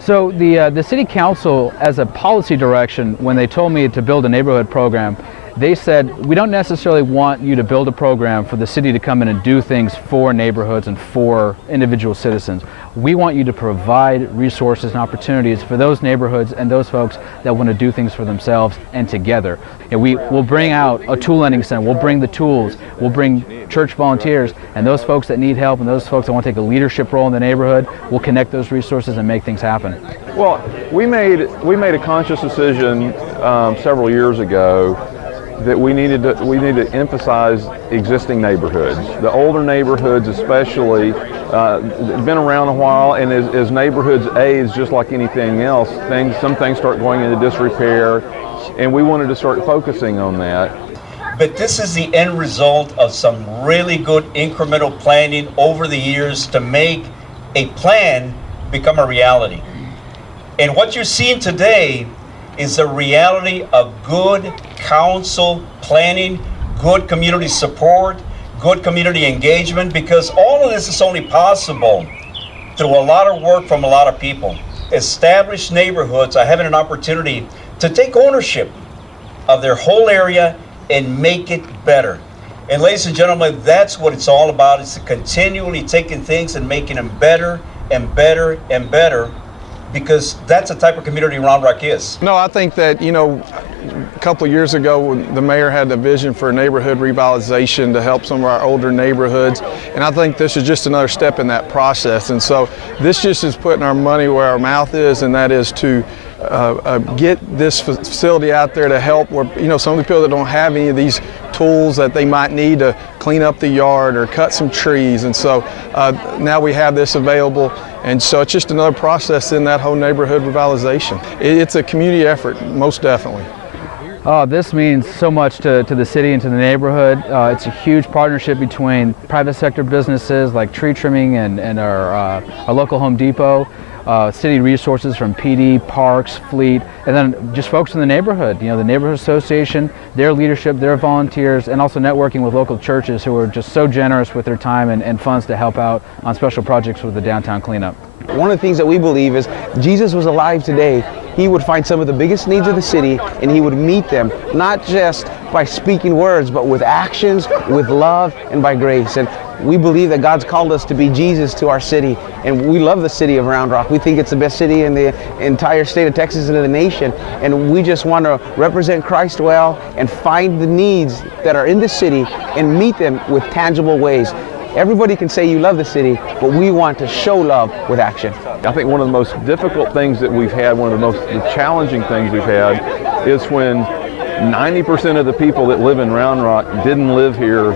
So the city council, as a policy direction, when they told me to build a neighborhood program, they said, we don't necessarily want you to build a program for the city to come in and do things for neighborhoods and for individual citizens. We want you to provide resources and opportunities for those neighborhoods and those folks that want to do things for themselves and together. And we'll bring out a tool lending center, we'll bring the tools, we'll bring church volunteers, and those folks that need help and those folks that want to take a leadership role in the neighborhood, we'll connect those resources and make things happen. Well, we made a conscious decision several years ago that we needed to emphasize existing neighborhoods. The older neighborhoods especially, been around a while, and as neighborhoods age, just like anything else, some things start going into disrepair, and we wanted to start focusing on that. But this is the end result of some really good incremental planning over the years to make a plan become a reality. And what you're seeing today is the reality of good council planning, good community support, good community engagement, because all of this is only possible through a lot of work from a lot of people. Established neighborhoods are having an opportunity to take ownership of their whole area and make it better. And ladies and gentlemen, that's what it's all about. It's continually taking things and making them better and better and better, because that's the type of community Round Rock is. No, I think that, a couple of years ago, the mayor had a vision for neighborhood revitalization to help some of our older neighborhoods, and I think this is just another step in that process. And so this just is putting our money where our mouth is, and that is to get this facility out there to help where, some of the people that don't have any of these tools that they might need to clean up the yard or cut some trees. And so now we have this available. And so it's just another process in that whole neighborhood revitalization. It's a community effort, most definitely. Oh, this means so much to the city and to the neighborhood. It's a huge partnership between private sector businesses like tree trimming and our local Home Depot, city resources from PD, Parks, Fleet, and then just folks in the neighborhood. The neighborhood association, their leadership, their volunteers, and also networking with local churches who are just so generous with their time and funds to help out on special projects with the downtown cleanup. One of the things that we believe is Jesus was alive today. He would find some of the biggest needs of the city and he would meet them, not just by speaking words, but with actions, with love, and by grace. And we believe that God's called us to be Jesus to our city, and we love the city of Round Rock. We think it's the best city in the entire state of Texas and in the nation, and we just want to represent Christ well and find the needs that are in the city and meet them with tangible ways. Everybody can say you love the city, but we want to show love with action. I think one of the most difficult things that we've had, one of the challenging things we've had, is when 90% of the people that live in Round Rock didn't live here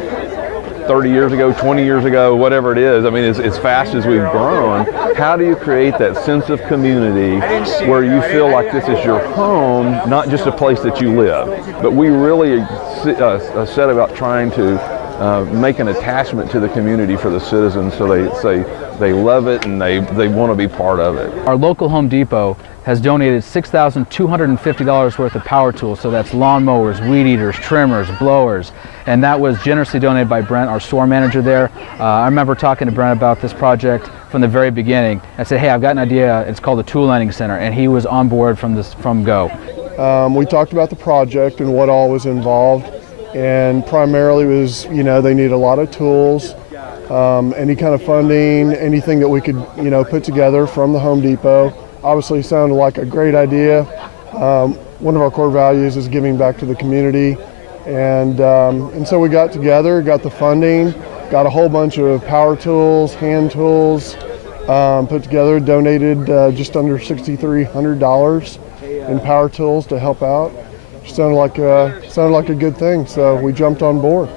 30 years ago, 20 years ago, whatever it is. I mean, as fast as we've grown, how do you create that sense of community where you feel like this is your home, not just a place that you live? But we really set about trying to make an attachment to the community for the citizens, so they love it and they want to be part of it. Our local Home Depot has donated $6,250 worth of power tools, so that's lawnmowers, weed eaters, trimmers, blowers, and that was generously donated by Brent, our store manager there. I remember talking to Brent about this project from the very beginning. I said, hey, I've got an idea, it's called the Tool Lending Center, and he was on board from go. We talked about the project and what all was involved, and primarily was, they need a lot of tools, any kind of funding, anything that we could, put together from the Home Depot. Obviously sounded like a great idea. One of our core values is giving back to the community, and so we got together, got the funding, got a whole bunch of power tools, hand tools, put together, donated just under $6,300 in power tools to help out. Sounded like a good thing, so we jumped on board.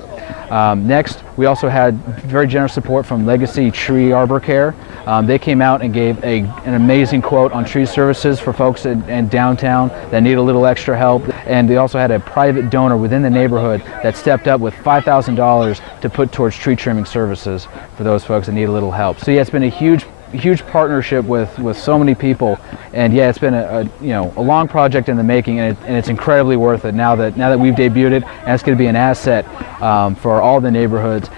Next, we also had very generous support from Legacy Tree Arbor Care. They came out and gave an amazing quote on tree services for folks in downtown that need a little extra help. And they also had a private donor within the neighborhood that stepped up with $5,000 to put towards tree trimming services for those folks that need a little help. So yeah, it's been a huge partnership with so many people, and yeah, it's been a long project in the making, and it's incredibly worth it now that we've debuted it, and it's going to be an asset for all the neighborhoods.